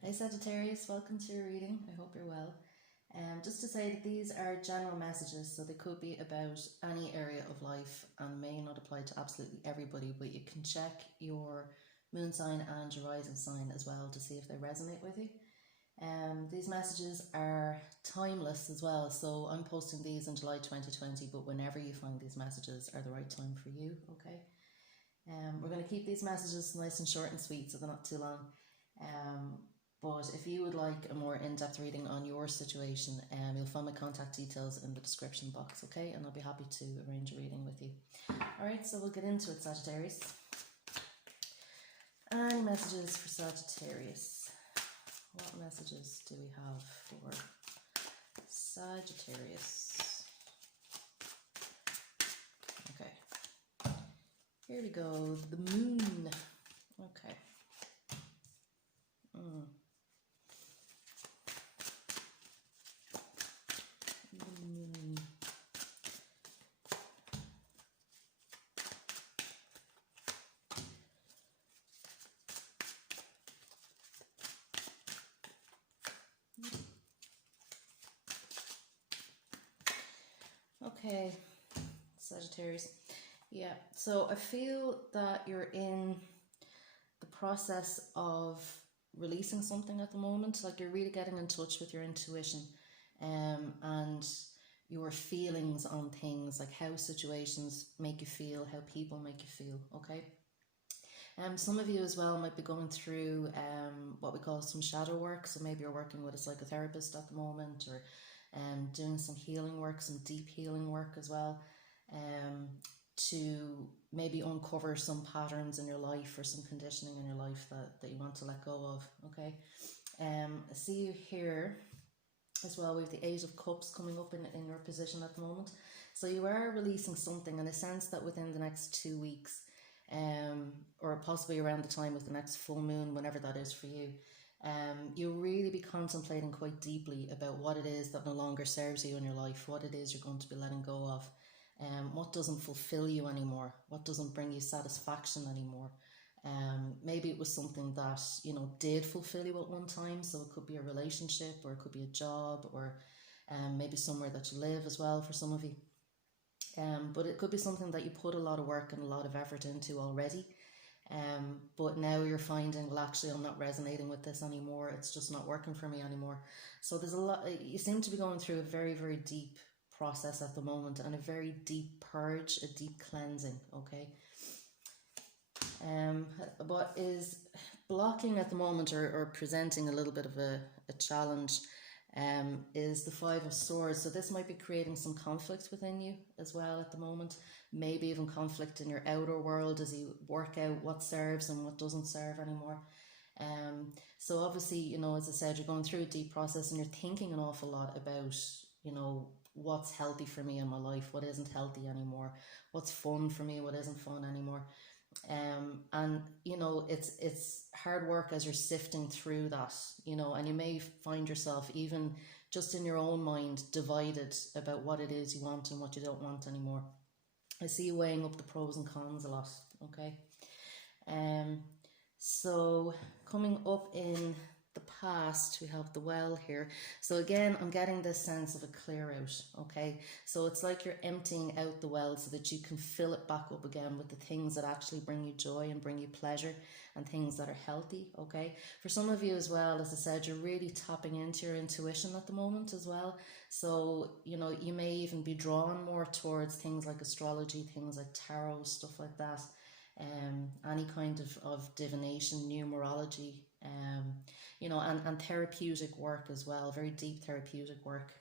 Hey Sagittarius, welcome to your reading. I hope you're well. Just to say that these are general messages, so they could be about any area of life and may not apply to absolutely everybody, but you can check your moon sign and your rising sign as well to see if they resonate with you. These messages are timeless as well, so I'm posting these in July 2020, but whenever you find these messages are the right time for you, okay? We're going to keep these messages nice and short and sweet so they're not too long. But if you would like a more in-depth reading on your situation, you'll find my contact details in the description box, okay? And I'll be happy to arrange a reading with you. Alright, so we'll get into it, Sagittarius. Any messages for Sagittarius? What messages do we have for Sagittarius? Okay. Here we go. The moon. Okay. Okay, Sagittarius. Yeah, so I feel that you're in the process of releasing something at the moment. Like you're really getting in touch with your intuition and your feelings on things, like how situations make you feel, how people make you feel, okay? Some of you as well might be going through what we call some shadow work. So maybe you're working with a psychotherapist at the moment, or doing some healing work, some deep healing work as well, to maybe uncover some patterns in your life or some conditioning in your life that you want to let go of, okay? I see you here as well with the Eight of Cups coming up in your position at the moment. So you are releasing something in a sense that within the next 2 weeks, or possibly around the time of the next full moon, whenever that is for you, you'll really be contemplating quite deeply about what it is that no longer serves you in your life, what it is you're going to be letting go of, what doesn't fulfill you anymore, what doesn't bring you satisfaction anymore. Maybe it was something that, you know, did fulfill you at one time, so it could be a relationship, or it could be a job, or maybe somewhere that you live as well for some of you. But it could be something that you put a lot of work and a lot of effort into already. But now you're finding, well, actually, I'm not resonating with this anymore. It's just not working for me anymore. So there's a lot, you seem to be going through a very, very deep process at the moment, and a very deep purge, a deep cleansing, okay? What is blocking at the moment, or presenting a little bit of a challenge, is the Five of Swords. So this might be creating some conflict within you as well at the moment. Maybe even conflict in your outer world as you work out what serves and what doesn't serve anymore. So obviously, you know, as I said, you're going through a deep process and you're thinking an awful lot about, you know, what's healthy for me in my life, what isn't healthy anymore, what's fun for me, what isn't fun anymore. And you know, it's hard work as you're sifting through that, you know, and you may find yourself even just in your own mind divided about what it is you want and what you don't want anymore. I see you weighing up the pros and cons a lot, okay? So coming up in the past, we have the Well here. So again, I'm getting this sense of a clear out, okay? So it's like you're emptying out the well so that you can fill it back up again with the things that actually bring you joy and bring you pleasure, and things that are healthy, okay? For some of you as well, as I said, you're really tapping into your intuition at the moment as well. So, you know, you may even be drawn more towards things like astrology, things like tarot, stuff like that. Any kind of divination, numerology, you know, and therapeutic work as well, very deep therapeutic work.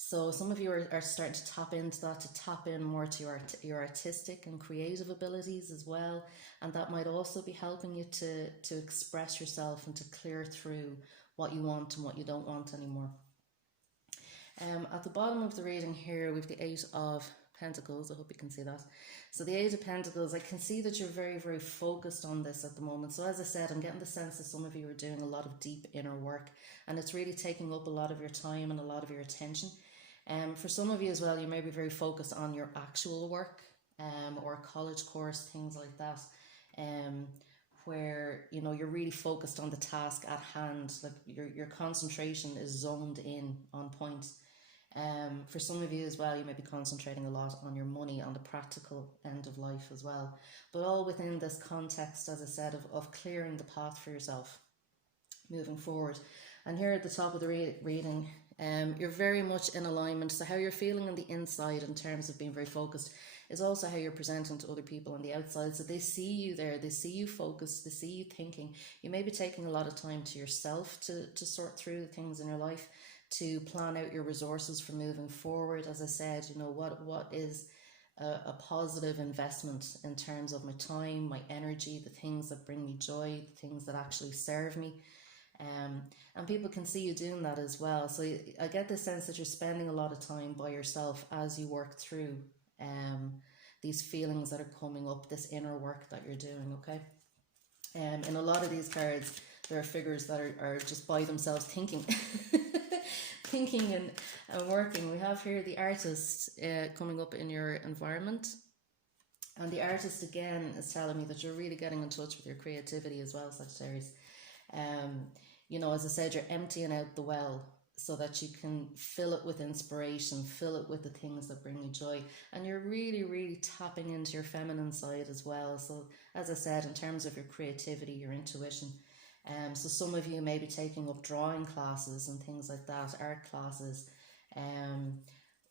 So some of you are starting to tap into that, to tap in more to your artistic and creative abilities as well, and that might also be helping you to express yourself and to clear through what you want and what you don't want anymore. At the bottom of the reading here, we have the Eight of Pentacles. I hope you can see that. So the Eight of Pentacles, I can see that you're very, very focused on this at the moment. So as I said, I'm getting the sense that some of you are doing a lot of deep inner work, and it's really taking up a lot of your time and a lot of your attention. For some of you as well, you may be very focused on your actual work, or a college course, things like that, where you know, you're really focused on the task at hand. Like your concentration is zoned in on point. For some of you as well, you may be concentrating a lot on your money, on the practical end of life as well, but all within this context, as I said, of clearing the path for yourself moving forward. And here at the top of the reading, you're very much in alignment. So how you're feeling on the inside in terms of being very focused is also how you're presenting to other people on the outside. So they see you there, they see you focused, they see you thinking. You may be taking a lot of time to yourself to sort through the things in your life, to plan out your resources for moving forward. As I said, you know, what is a positive investment in terms of my time, my energy, the things that bring me joy, the things that actually serve me. And people can see you doing that as well. So I get the sense that you're spending a lot of time by yourself as you work through these feelings that are coming up, this inner work that you're doing, okay? In a lot of these cards, there are figures that are just by themselves thinking. Thinking and working. We have here the artist coming up in your environment. And the artist, again, is telling me that you're really getting in touch with your creativity as well, Sagittarius. You know, as I said, you're emptying out the well so that you can fill it with inspiration, fill it with the things that bring you joy. And you're really, really tapping into your feminine side as well. So, as I said, in terms of your creativity, your intuition, so some of you may be taking up drawing classes and things like that, art classes,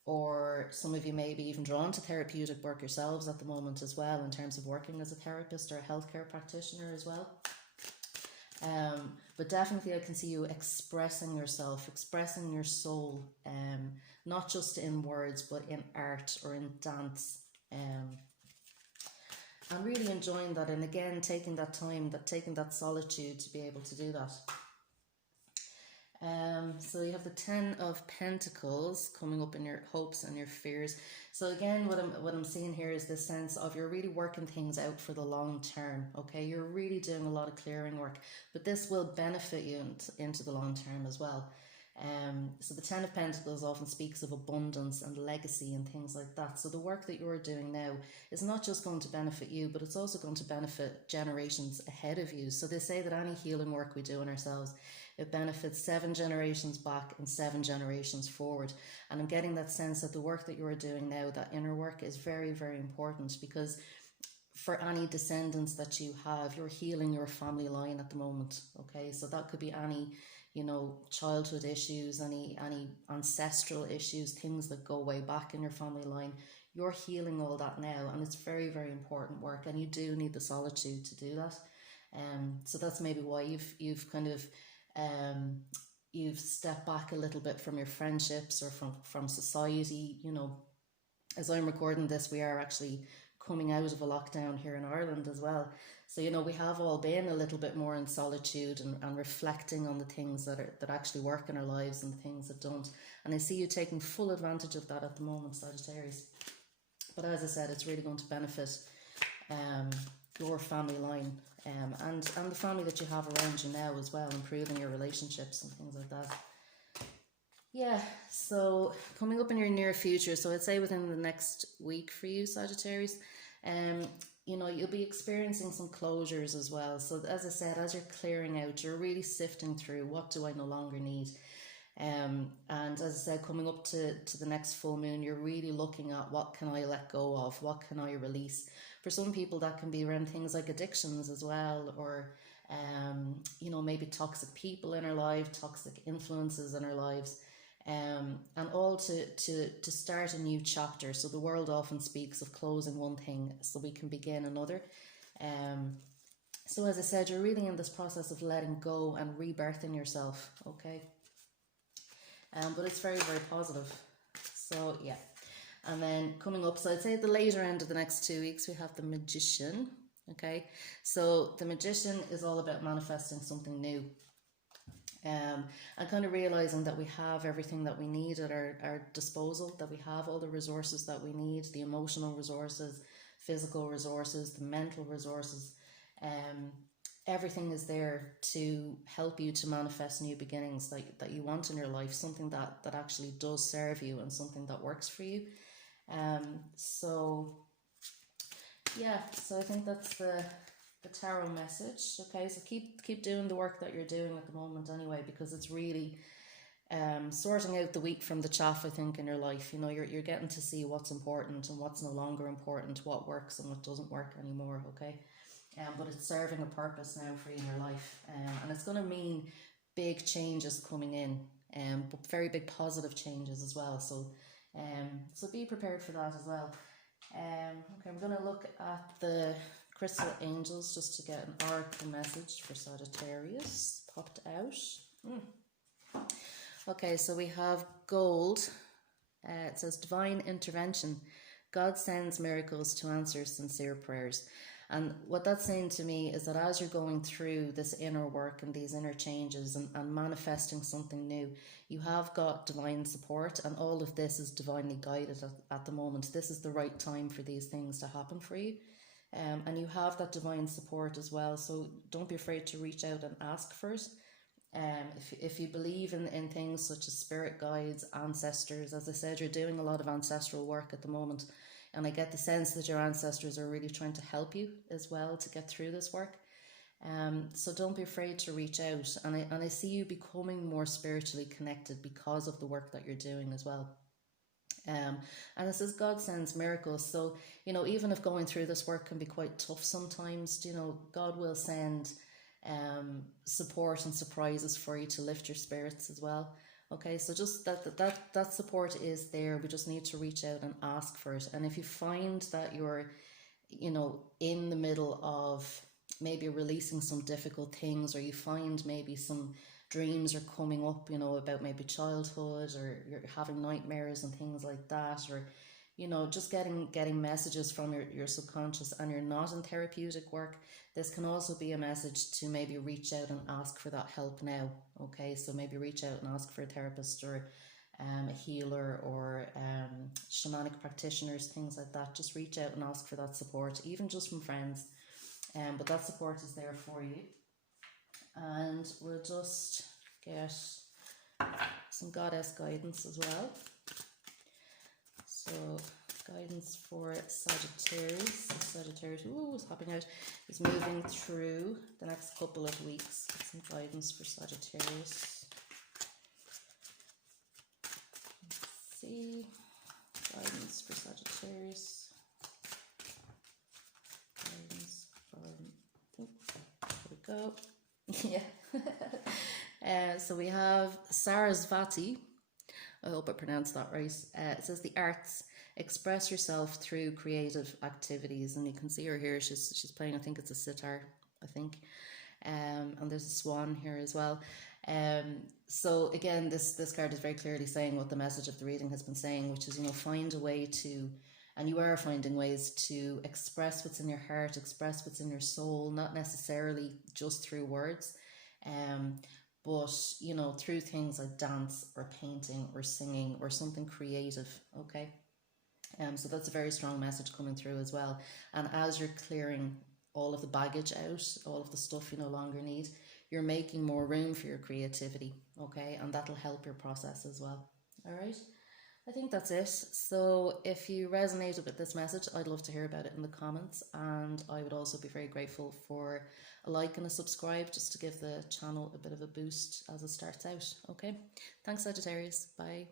or some of you may be even drawn to therapeutic work yourselves at the moment as well, in terms of working as a therapist or a healthcare practitioner as well. But definitely I can see you expressing yourself, expressing your soul, not just in words, but in art or in dance. I'm really enjoying that, and again, taking that time, taking that solitude to be able to do that. So you have the 10 of Pentacles coming up in your hopes and your fears. So again, what I'm seeing here is this sense of you're really working things out for the long term. Okay, you're really doing a lot of clearing work, but this will benefit you into the long term as well. So the 10 of Pentacles often speaks of abundance and legacy and things like that. So the work that you're doing now is not just going to benefit you, but it's also going to benefit generations ahead of you. So they say that any healing work we do in ourselves, it benefits 7 generations back and 7 generations forward. And I'm getting that sense that the work that you're doing now, that inner work, is very, very important, because for any descendants that you have, you're healing your family line at the moment. Okay, so that could be any, you know, childhood issues, any ancestral issues, things that go way back in your family line. You're healing all that now, and it's very, very important work, and you do need the solitude to do that. So that's maybe why you've kind of you've stepped back a little bit from your friendships or from society. You know, as I'm recording this, we are actually coming out of a lockdown here in Ireland as well. So, you know, we have all been a little bit more in solitude and reflecting on the things that actually work in our lives and the things that don't. And I see you taking full advantage of that at the moment, Sagittarius. But as I said, it's really going to benefit your family line and the family that you have around you now as well, improving your relationships and things like that. Yeah, so coming up in your near future, so I'd say within the next week for you, Sagittarius, you know, you'll be experiencing some closures as well. So as I said, as you're clearing out, you're really sifting through what do I no longer need. And as I said, coming up to the next full moon, you're really looking at what can I let go of, what can I release. For some people, that can be around things like addictions as well, or you know, maybe toxic people in our lives, toxic influences in our lives. And all to start a new chapter. So the world often speaks of closing one thing so we can begin another. So as I said, you're really in this process of letting go and rebirthing yourself, okay? But it's very, very positive. So yeah. And then coming up, so I'd say at the later end of the next 2 weeks, we have the Magician, okay? So the Magician is all about manifesting something new. And kind of realizing that we have everything that we need at our disposal, that we have all the resources that we need, the emotional resources, physical resources, the mental resources. Everything is there to help you to manifest new beginnings that you want in your life, something that actually does serve you and something that works for you. So yeah, so I think that's the the tarot message. Okay, so keep doing the work that you're doing at the moment anyway, because it's really sorting out the wheat from the chaff, I think, in your life. You know, you're getting to see what's important and what's no longer important, what works and what doesn't work anymore, okay? But it's serving a purpose now for you in your life, and it's going to mean big changes coming in, but very big positive changes as well. So be prepared for that as well. Okay, I'm going to look at the crystal angels just to get an oracle message for Sagittarius. Popped out. Okay, so we have gold. It says divine intervention. God sends miracles to answer sincere prayers. And what that's saying to me is that as you're going through this inner work and these inner changes and manifesting something new, you have got divine support, and all of this is divinely guided at the moment. This is the right time for these things to happen for you. And you have that divine support as well. So don't be afraid to reach out and ask for it. If you believe in things such as spirit guides, ancestors, as I said, you're doing a lot of ancestral work at the moment. And I get the sense that your ancestors are really trying to help you as well to get through this work. So don't be afraid to reach out. And I see you becoming more spiritually connected because of the work that you're doing as well. And it says God sends miracles. So, you know, even if going through this work can be quite tough sometimes, you know, God will send support and surprises for you to lift your spirits as well. Okay, so just that support is there. We just need to reach out and ask for it. And if you find that you're, you know, in the middle of maybe releasing some difficult things, or you find maybe some dreams are coming up, you know, about maybe childhood, or you're having nightmares and things like that, or, you know, just getting messages from your subconscious, and you're not in therapeutic work, this can also be a message to maybe reach out and ask for that help now. Okay, so maybe reach out and ask for a therapist, or a healer, or shamanic practitioners, things like that. Just reach out and ask for that support, even just from friends. But that support is there for you. And we'll just get some goddess guidance as well. So guidance for Sagittarius. Sagittarius, is hopping out. Is moving through the next couple of weeks. Get some guidance for Sagittarius. Let's see. Guidance for Sagittarius. Guidance from. There we go. Yeah. So we have Sarasvati. I hope I pronounced that right. It says the arts, express yourself through creative activities, and you can see her here. She's playing, I think it's a sitar, I think. And there's a swan here as well. So again, this card is very clearly saying what the message of the reading has been saying, which is, you know, find a way to, and you are finding ways to express what's in your heart, express what's in your soul, not necessarily just through words, but, you know, through things like dance or painting or singing or something creative, okay? So that's a very strong message coming through as well. And as you're clearing all of the baggage out, all of the stuff you no longer need, you're making more room for your creativity, okay? And that'll help your process as well, all right? I think that's it. So if you resonated with this message, I'd love to hear about it in the comments, and I would also be very grateful for a like and a subscribe, just to give the channel a bit of a boost as it starts out. Okay, thanks Sagittarius, bye.